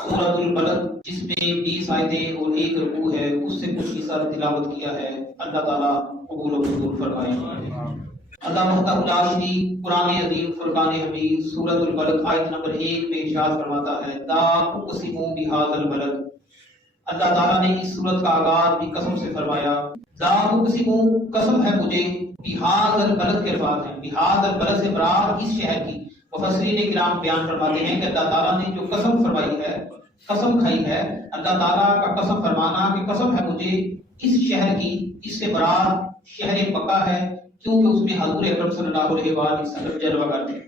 سورۃ البلد جس میں 20 آیتیں اور 1 رکوع ہے، اس سے کچھ حصہ تلاوت کیا ہے۔ اللہ تعالیٰ قبول و منظور فرمائے۔ اللہ وحدہ لا شریک قرآن عظیم فرقان حمید سورۃ البلد آیت نمبر 1 میں ارشاد فرماتا ہے لا اقسم بہذا البلد۔ اللہ تعالیٰ نے اس سورت کا آغاز بھی قسم سے فرمایا۔ لا اقسم قسم ہے مجھے، بہذا البلد کے الفاظ ہیں، بہذا البلد سے مراد اس شہر کی۔ مفسرین کرام بیان فرماتے ہیں کہ اللہ تعالیٰ نے جو قسم فرمائی ہے، قسم کھائی ہے، اللہ تعالیٰ کا قسم فرمانا کہ قسم ہے مجھے اس شہر کی، اس سے مراد شہر مکہ ہے، کیونکہ اس میں حضور اکرم صلی اللہ علیہ وآلہ وسلم جلوہ گر تھے۔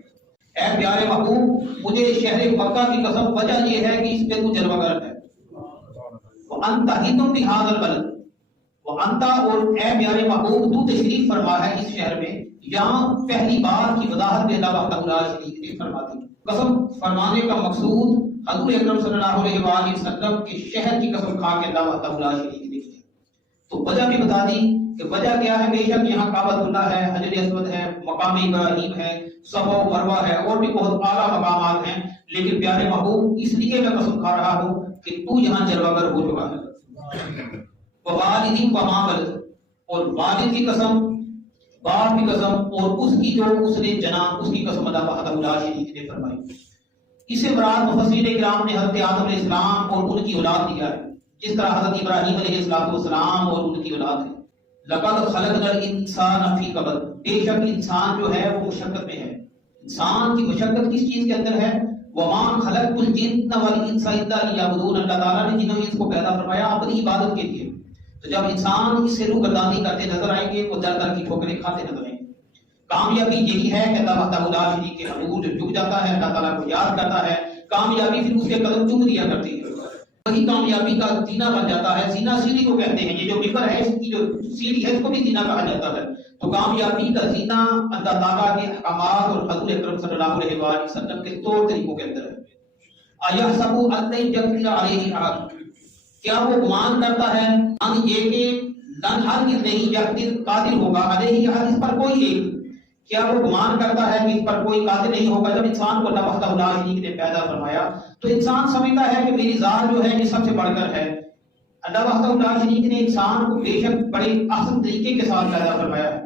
اے پیارے محبوب، مجھے شہر مکہ کی قسم، وجہ یہ ہے کہ اس پہ تو جلوہ گر ہے۔ وَأَنْتَ حِتُمْ بِهَذَا الْبَلَدِ، وَأَنْتَ اور اے پیارے محبوب تو تشریف فرما ہے اس شہر میں۔ یہاں پہلی بار کی وضاحت اللہ وحدہ لا شریک نے فرما دی۔ قسم فرمانے کا مقصود حضور اکرم صلی اللہ علیہ وآلہ وسلم کے شہر کی قسم کھا کے اللہ وحدہ لا شریک نے کی۔ تو وجہ بھی بتا دی کہ وجہ کیا ہے۔ بے شک یہاں کعبۃ اللہ ہے، حجر اسود ہے، مقام ابراہیم ہے، صفا و مروہ ہے، اور بھی بہت اعلیٰ مقامات ہیں، لیکن پیارے محبوب اس لیے میں قسم کھا رہا ہوں کہ تو یہاں جلوہ گر ہو چکا ہے۔ ووالد وما ولد، اور والد کی قسم، باپ کی قسم، اور اس کی جو اس نے جنا، اس کی قسم اللہ وحدہ لا شریک نے فرمائی۔ اسے مراد مفسرین کرام نے حضرت آدم علیہ السلام اور ان کی اولاد دیا ہے، جس طرح حضرت ابراہیم علیہ السلام اور ان کی اولاد ہے۔ لقد خلقنا الانسان فی کبد، بے شک انسان جو ہے وہ مشقت میں ہے۔ انسان کی مشقت کس چیز کے اندر ہے؟ وما خلقت الجن والانس الا لیعبدون، اللہ تعالیٰ نے جنوں انس کو پیدا فرمایا اپنی عبادت کے لیے۔ تو جب انسان اس سے روگردانی کرتے نظر آئیں گے، وہ در در کی ٹھوکریں کھاتے نظر آئیں گے۔ کامیابی یہی ہے کہ اللہ وحدہ لا شریک کے حضور جو جھک جاتا ہے، اللہ تعالیٰ کو یاد کرتا ہے، کامیابی پھر اس کے قدم چوم دیا کرتی ہے، وہی کامیابی کا زینہ بن جاتا ہے۔ زینہ سیڑھی کو کہتے ہیں، یہ جو ممبر ہے اس کی جو سیڑھی ہے اس کو بھی زینہ کہا جاتا ہے۔ تو کامیابی کا زینہ اللہ تعالیٰ کے احکامات اور حضور اکرم صلی اللہ علیہ وآلہ وسلم کے طور طریقوں کے اندر ہے۔ اَيَحْسَبُ أَن لَّن يَقْدِرَ عَلَيْهِ أَحَدٌ، کیا وہ گمان کرتا ہے ان یہ کہ لن ہرگز نہیں یقدر قادر ہوگا علیہ احد، اس پر کوئی ایک، کیا وہ گمان کرتا ہے کہ اس پر کوئی قادر نہیں ہوگا۔ جب انسان کو اللہ وحدہ لا شریک نے پیدا فرمایا تو انسان سمجھتا ہے کہ میری ذات جو ہے یہ سب سے بڑھ کر ہے۔ اللہ وحدہ لا شریک نے انسان کو بے شک بڑے احسن طریقے کے ساتھ پیدا فرمایا ہے،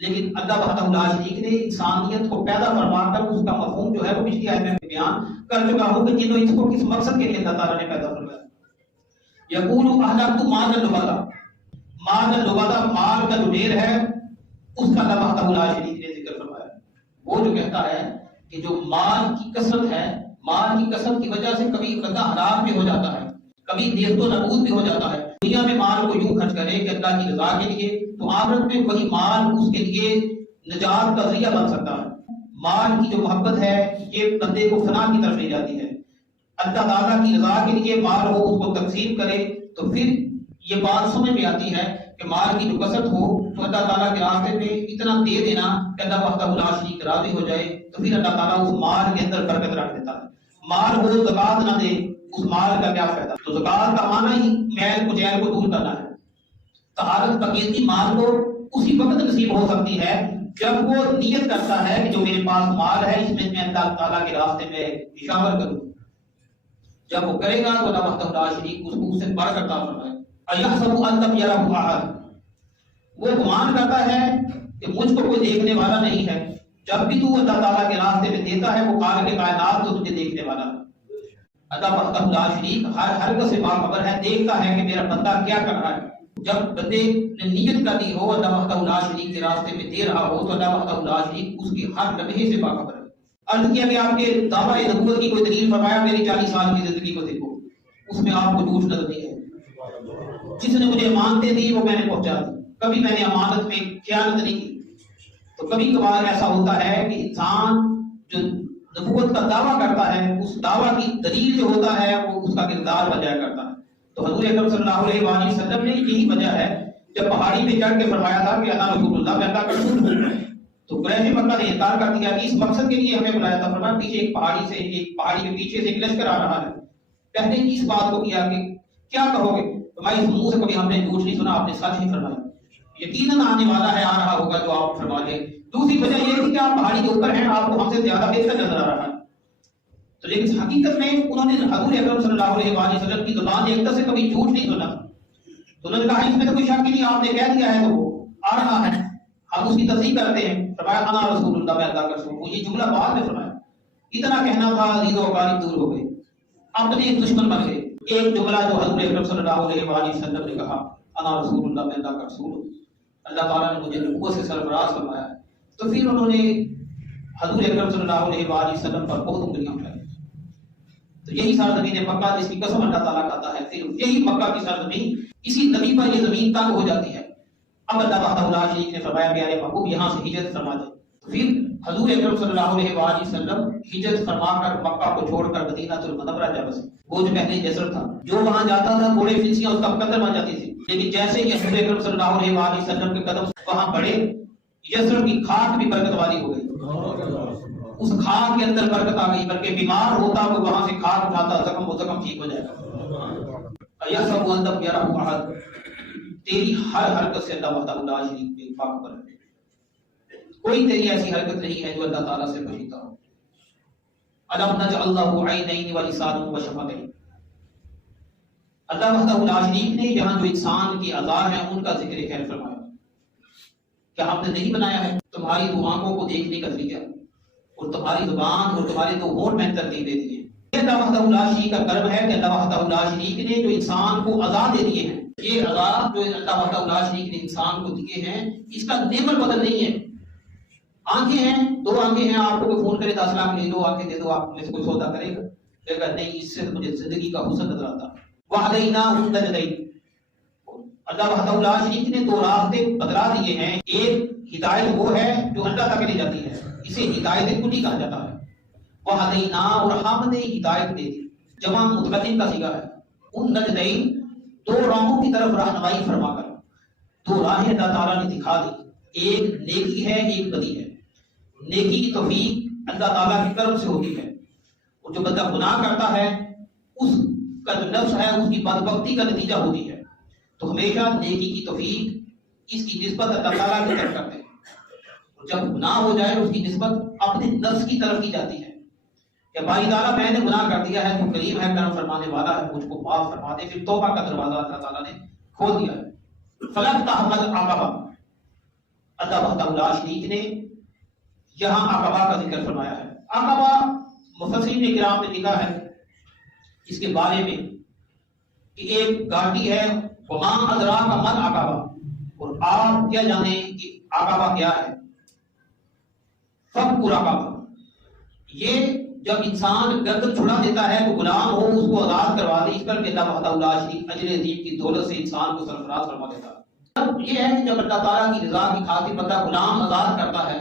لیکن اللہ وحدہ لا شریک نے انسانیت کو پیدا فرما کر اس کا مفہوم جو ہے وہ پچھلی آیت میں بیان کر چکا ہوں کہ جنوں اس کو کس مقصد کے لیے اللہ تعالیٰ نے پیدا فرمایا۔ یقول اہلکت مالا لبدا، مالا لبدا مال کا جو ڈھیر ہے اس کا اللہ وحدہ لا شریک نے ذکر فرمایا۔ وہ جو کہتا ہے کہ جو مال کی کثرت ہے، مال کی کثرت کی وجہ سے کبھی بندہ ہلاک بھی ہو جاتا ہے، کبھی نیست و نابود بھی ہو جاتا ہے۔ دنیا میں مال کو یوں خرچ کرے کہ اللہ کی رضا کے لیے، تو آخرت میں وہی مال اس کے لیے نجات کا ذریعہ بن سکتا ہے۔ مال کی جو محبت ہے یہ بندے کو فنا کی طرف لے جاتی ہے۔ اللہ تعالیٰ کی رضا کے لیے مال ہو، اس کو تقسیم کرے، تو پھر یہ بات سمجھ میں آتی ہے کہ مال کی جو کثرت ہو تو اللہ تعالیٰ کے راستے میں اتنا دے دینا کہ اللہ وحدہ لا شریک راضی ہو جائے، تو پھر اللہ تعالیٰ اس مال کے اندر برکت رکھ دیتا ہے۔ مال ہو زکات نہ دے، اس مال کا کیا فائدہ؟ تو زکات کا معنی ہی میل کچیل کو دور کرنا ہے۔ طہارت پاکیزگی مال کو اسی وقت نصیب ہو سکتی ہے جب وہ نیت کرتا ہے کہ جو میرے پاس مال ہے اس میں اللہ تعالیٰ کے راستے میں نشاور کروں۔ جب وہ کرے گا تو اللہ وحدہ لا شریک اس کو اس سے برکت عطا فرمائے۔ اَيَحْسَبُ أَن لَّمْ يَرَهُ أَحَدٌ، وہ گمان کرتا ہے کہ مجھ کو کوئی دیکھنے والا نہیں ہے۔ جب بھی تو اللہ تعالیٰ کے راستے میں دیتا ہے وہ خالق کائنات تو تجھے دیکھنے والا ہے۔ اللہ وحدہ لا شریک ہر حرکت سے باخبر ہے، دیکھتا ہے کہ میرا بندہ کیا کر رہا ہے۔ جب بندے نے نیت کر دی ہو اللہ وحدہ لا شریک کے راستے میں دے رہا ہو تو اللہ وحدہ لا شریک اس کی ہر لمحے سے باخبر ہے۔ عرض کیا کہ آپ کے دعویٰ نبوت کی کوئی دلیل فرمایا، میری 40 سال کی زندگی کو دیکھو، اس میں آپ کو جھوٹ نظر نہیں ہے۔ جس نے مجھے امانتیں دی وہ میں نے پہنچا دی، کبھی میں نے امانت میں خیانت نہیں کی۔ تو کبھی کبھار ایسا ہوتا ہے کہ انسان جو نبوت کا دعویٰ کرتا ہے اس دعویٰ کی دلیل جو ہوتا ہے وہ اس کا کردار بن جایا کرتا ہے۔ تو حضور اکرم صلی اللہ علیہ وآلہ وسلم نے یہی وجہ ہے جب پہاڑی پہ چڑھ کے فرمایا تھا کہ انا رسول اللہ، میں اللہ کا رسول ہوں، تو قریش مکہ نے انکار کر دیا کہ اس مقصد کے لیے ہمیں بلایا تھا۔ فرمایا پیچھے ایک پہاڑی کے پیچھے سے ایک لشکر آ رہا ہے۔ پہلے اس بات کو کیا کہ کیا کہو گے؟ فرمایا اس منہ سے کبھی ہم نے جھوٹ نہیں سنا، آپ نے سچ ہی فرمایا، یقیناً آنے والا ہے، آ رہا ہوگا جو آپ فرما لیں۔ دوسری وجہ یہ تھی کہ آپ پہاڑی کے اوپر ہیں، آپ کو ہم سے زیادہ بہتر نظر آ رہا ہے۔ تو لیکن حقیقت میں انہوں نے حضور اکرم صلی اللہ علیہ وآلہ وسلم کی زبان سے ایک سے کبھی جھوٹ نہیں سنا. تو انہوں نے کہا اس میں تو کوئی شک نہیں، آپ نے کہہ دیا ہے تو وہ آ رہا ہے، ہم اس کی تصدیق کرتے ہیں. فرمایا انا رسول اللہ، میں اللہ کا رسول ہوں. یہ جملہ بعد میں فرمایا. اتنا کہنا تھا، عزیز و اقارب دور ہو گئے، اپنے دشمن بن گئے. ایک جملہ جو حضور اکرم صلی اللہ علیہ وآلہ وسلم نے کہا انا رسول اللہ، میں اللہ کا رسول ہوں، اللہ تعالیٰ نے مجھے نبوت سے سرفراز فرمایا. تو پھر انہوں نے حضور اکرم صلی اللہ علیہ وآلہ وسلم پر بہت انگلیاں اٹھائی. تو یہی سرزمین مکہ جس کی قسم اللہ تعالیٰ کہتا ہے، صرف یہی مکہ کی سرزمین، اسی نبی پر یہ زمین تنگ ہو جاتی ہے. اب اللہ وحدہ لا شریک نے فرمایا پیارے محبوب یہاں سے ہجرت فرما دے. تو پھر حضور اکرم صلی اللہ علیہ وآلہ وسلم ہجرت فرما کر مکہ کو چھوڑ کر مدینہ المنورہ جا بسے. وہ جو پہلے جسر تھا، جو وہاں جاتا تھا گھوڑے فنسیاں اس کا قتل بن جاتی تھی. لیکن جیسے ہی حضور اکرم صلی اللہ علیہ وآلہ وسلم کے قدم وہاں پڑے، یسر کی خاک بھی برکت والی ہو گئی. اس خاک کے اندر برکت آ گئی، بلکہ بیمار ہوتا وہ وہاں سے خاک اٹھاتا، زخم و زخم ٹھیک ہو جائے گا. یحسب ان یرہ احد، تیری ہر حرکت سے اللہ وحدہ لا شریک بے پاک پر ہے. کوئی تیری ایسی حرکت نہیں ہے جو اللہ تعالیٰ سے پوشیدہ ہو. الم نجعل لہ عینین ولسانا وشفتین، اللہ وحدہ لا شریک نے یہاں جو انسان کی اعضاء ہیں ان کا ذکر خیر فرمایا. کیا ہم نے نہیں بنایا ہے تمہاری دو آنکھوں کو دیکھنے کا ذریعہ اور تمہاری زبان اور تمہارے دو ہونٹ میں ترتیب دے دیے. یہ اللہ وحدہ لا شریک کا کرم ہے کہ اللہ وحدہ لا شریک نے جو انسان کو اعضاء دے دیے ہیں، یہ اعضاء جو اللہ وحدہ لا شریک نے انسان کو دیے ہیں، اس کا نعمت بدل نہیں ہے. آنکھیں ہیں، دو آنکھیں ہیں، آپ کو کوئی فون کرے 10 لاکھ لے دو آنکھیں دے دو، آپ میں سے کوئی سودا کرے گا؟ کہے گا نہیں، اس سے مجھے زندگی کا حسن نظر آتا. وَهَدَيْنَاهُ النَّجْدَيْنِ، اللہ وحدہ لا شریک نے دو راستے بتلا دیے ہیں. ایک ہدایت وہ ہے جو اللہ تک لے جاتی ہے، اسے ہدایت کلی کہا جاتا ہے. وَهَدَيْنَاهُ، اور ہم نے ہدایت دے دی، جمع متقدم کا صیغہ ہے. النَّجْدَيْن، دو راہوں کی طرف رہنمائی فرما کر دو راہیں اللہ تعالیٰ نے دکھا دی. ایک نیکی ہے، ایک بدی ہے. نیکی کی توفیق اللہ تعالیٰ کی طرف سے ہوتی ہے، اور جو بندہ گناہ کرتا ہے اس کا جو نفس ہے اس کی بدبختی کا نتیجہ ہوتی ہے. تو ہمیشہ نیکی کی توفیق اس کی نسبت اللہ تعالیٰ کی طرف کرتے ہیں، اور جب گناہ ہو جائے اس کی نسبت اپنے نفس کی طرف کی جاتی ہے کہ باری تعالیٰ میں نے گناہ کر دیا ہے، تو کریم ہے، کرم فرمانے والا ہے، مجھ کو معاف فرما دے. پھر توبہ کا دروازہ اللہ تعالیٰ نے کھول دیا ہے. فَلَقْتَحَمَ الْعَقَبَةَ، اللہ وحدہ لا شریک نے یہاں عقبہ کا ذکر فرمایا ہے. عقبہ مفسرین کرام نے لکھا ہے اس کے بارے میں کہ ایک گھاٹی ہے، وما ادراک من عقبہ، اور آپ کیا جانیں کہ عقبہ کیا ہے. فک عقبہ، یہ جب انسان گردن چھڑا دیتا ہے تو غلام ہو اس کو آزاد کروا دے، اس پر کہ اللہ وحدہ لا شریک اجر عظیم کی دولت سے انسان کو سرفراز فرما دیتا ہے. یہ ہے کہ جب اللہ تعالیٰ کی رضا کی خاطر بندہ غلام آزاد کرتا ہے،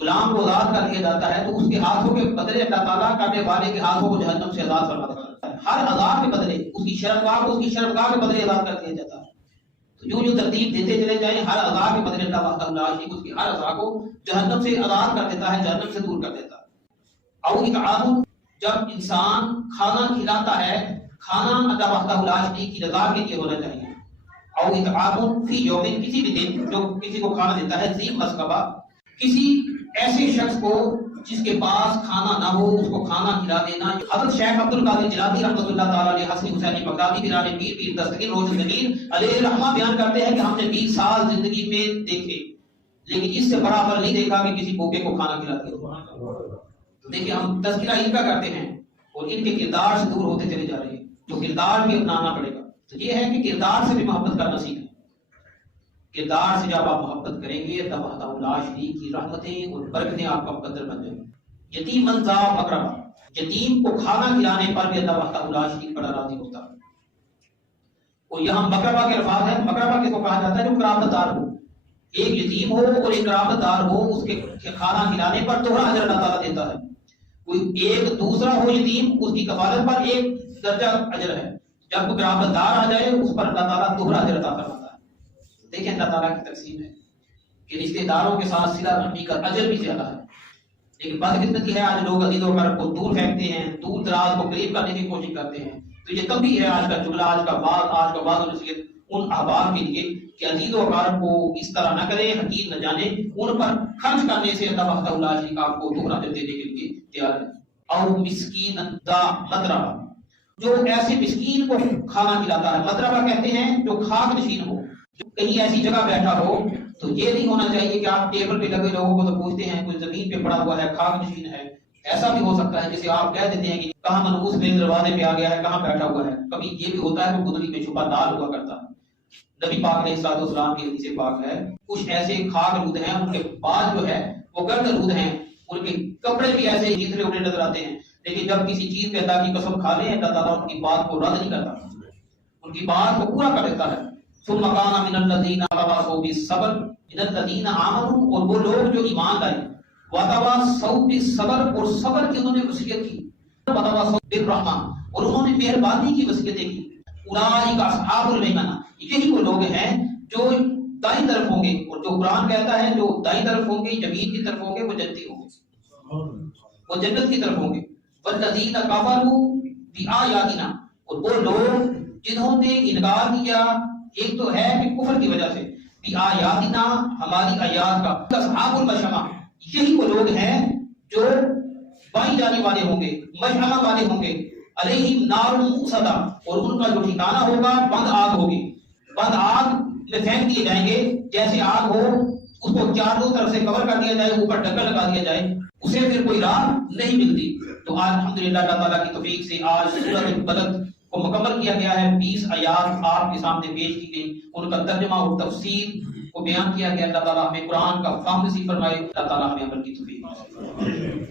غلام کو آزاد کر دیا جاتا ہے، تو اس کے ہاتھوں کے بدلے اللہ تعالیٰ کرنے والے کے ہاتھوں کو جہنم سے آزاد فرما دیتا ہے. ہر آزاد کے بدلے اس کی شرمگاہ کو اس کی شرمگاہ کے بدلے آزاد کر دیا جاتا ہے. تو جو ترتیب دیتے چلے جائیں، ہر آزاد کے بدلے اللہ وحدہ لا شریک اس کی ہر آزاد کو جہنم سے آزاد کر دیتا ہے، جہنم سے دور کر دیتا ہے. اور اطعام، جب انسان کھانا کھلاتا ہے، کھانا اللہ وحدہ لا شریک کی رضا کے لیے ہونا چاہیے. اور اطعام فی یوم، کسی بھی دن جو کسی کو کھانا دیتا ہے، ذی مسغبہ، کسی ایسے شخص کو جس کے پاس کھانا نہ ہو اس کو کھانا کھلا دینا. حضرت شیخ عبد القادر جیلانی رحمۃ اللہ تعالیٰ علیہ، حسن حسین بغدادی پیران پیر، پیر دستگیر روز زمین علیہ رحمہ بیان کرتے ہیں کہ ہم نے 20 سال زندگی میں دیکھے، لیکن اس سے برابر نہیں دیکھا کہ کسی بھوکے کو کھانا کھلا دیا. دیکھیں ہم تذکرہ ان کا کرتے ہیں اور ان کے کردار سے دور ہوتے چلے جا رہے ہیں، جو کردار بھی اپنانا پڑے گا. تو یہ ہے کہ کردار سے بھی محبت کرنا سیکھیں. کردار سے جب آپ محبت کریں گے تب وحدہ لا شریک کی رحمتیں اور برکتیں آپ کا مقدر بن جائیں گی. یتیم ذا مقربہ، یتیم کو کھانا کھلانے پر بھی اللہ وحدہ لا شریک بڑا راضی ہوتا ہے. اور یہاں مقربہ کے الفاظ ہیں. مقربہ کس کو کہا جاتا ہے؟ جو قرابت دار ہو. ایک یتیم ہو اور ایک قرابت دار ہو، اس کے کھانا کھلانے پر دوہرا اجر اللہ تعالیٰ دیتا ہے. کوئی ایک دوسرا ہو یتیم، اس کی کفالت پر ایک درجہ اجر ہے. جب کوئی قرابت دار آ جائے اس پر اللہ تعالیٰ دوہرا اجر عطا فرماتا ہے. دیکھیں اللہ تعالیٰ کی تقسیم ہے کہ رشتے داروں کے ساتھ صلہ رحمی کا اجر بھی زیادہ ہے. لیکن بدقسمتی ہے آج لوگ عزیز و اقارب کو دور پھینکتے ہیں، دور دراز کو قریب کرنے کی کوشش کرتے ہیں. تو یہ تب بھی ہے آج کا جملہ، آج کا بعض نصیحت ان احباب کے لیے کہ عزیز و اقارب کو اس طرح نہ کریں، حقیر نہ جانے. ان پر خرچ کرنے سے اللہ وحدہ لا شریک آپ کو دوہرا اجر دینے کے لیے تیار ہے. او مسکین ذا متربہ، جو ایسے مسکین کو کھانا کھلاتا ہے۔ متربہ کہتے ہیں جو خاک نشین ہو، جو کہیں ایسی جگہ بیٹھا ہو، تو یہ نہیں ہونا چاہیے کہ آپ ٹیبل پہ لگے لوگوں کو تو پوچھتے ہیں کوئی زمین پہ پڑا ہوا ہے، خاک نشین ہے۔ ایسا بھی ہو سکتا ہے جسے آپ کہہ دیتے ہیں کہ کہاں منحوس میرے دروازے پہ آ گیا ہے، کہاں بیٹھا ہوا ہے۔ کبھی یہ بھی ہوتا ہے کہ گدڑی میں چھپا دال ہوا کرتا ہے۔ نبی پاک علیہ الصلوۃ والسلام کی حدیث پاک ہے، کچھ ایسے خاک رود ہیں، ان کے بال جو ہے وہ گرد رود ہیں، ان کے کپڑے بھی ایسے ہی اڑے نظر آتے ہیں، لیکن جب کسی چیز پہ اللہ کی قسم کھا لیں اللہ تعالیٰ ان کی بات کو رد نہیں کرتا، ان کی بات کو پورا کر دیتا ہے۔ ثم كان من الذين تواصوا بالصبر من الذين آمنوا، اور وہ لوگ جو ایمان لائے، وتواصوا بالصبر، اور صبر کی انہوں نے وصیت کی، وتواصوا بالرحمہ، اور انہوں نے مہربانی کی وصیتیں کی۔ اولئک اصحاب المیمنہ، یہی وہ لوگ ہیں جو دائیں طرف ہوں گے، اور جو قرآن کہتا ہے جو دائیں طرف ہوں گے، یمین کی طرف ہوں گے، وہ جنتی ہوں گے، وہ جنت کی طرف ہوں گے۔ والذین کفروا بآیاتنا، اور وہ لوگ جنہوں نے انکار کیا، ایک تو ہے کہ کفر کی وجہ سے، بآیاتنا، ہماری آیات کا، اصحاب المشأمہ، یہی وہ لوگ ہیں جو بائیں جانے والے ہوں گے، مشأمہ والے ہوں گے، علیہم نار موصدہ، اور ان کا جو ٹھکانہ ہوگا بند آگ ہوگی، بند آگ میں پھینک دیے جائیں گے، جیسے آگ ہو اس کو چاروں طرف سے کور کر دیا جائے، اوپر ڈھکن لگا دیا جائے، اسے پھر کوئی راہ نہیں ملتی۔ تو آج الحمدللہ اللہ تعالیٰ کی توفیق سے آج سورۃ بلد کو مکمل کیا گیا ہے، 20 آیات آپ کے سامنے پیش کی گئی، ان کا ترجمہ اور تفسیر کو بیان کیا گیا۔ اللہ تعالیٰ ہمیں قرآن کا فہم نصیب فرمائے، اللہ تعالیٰ ہمیں عمل کی توفیق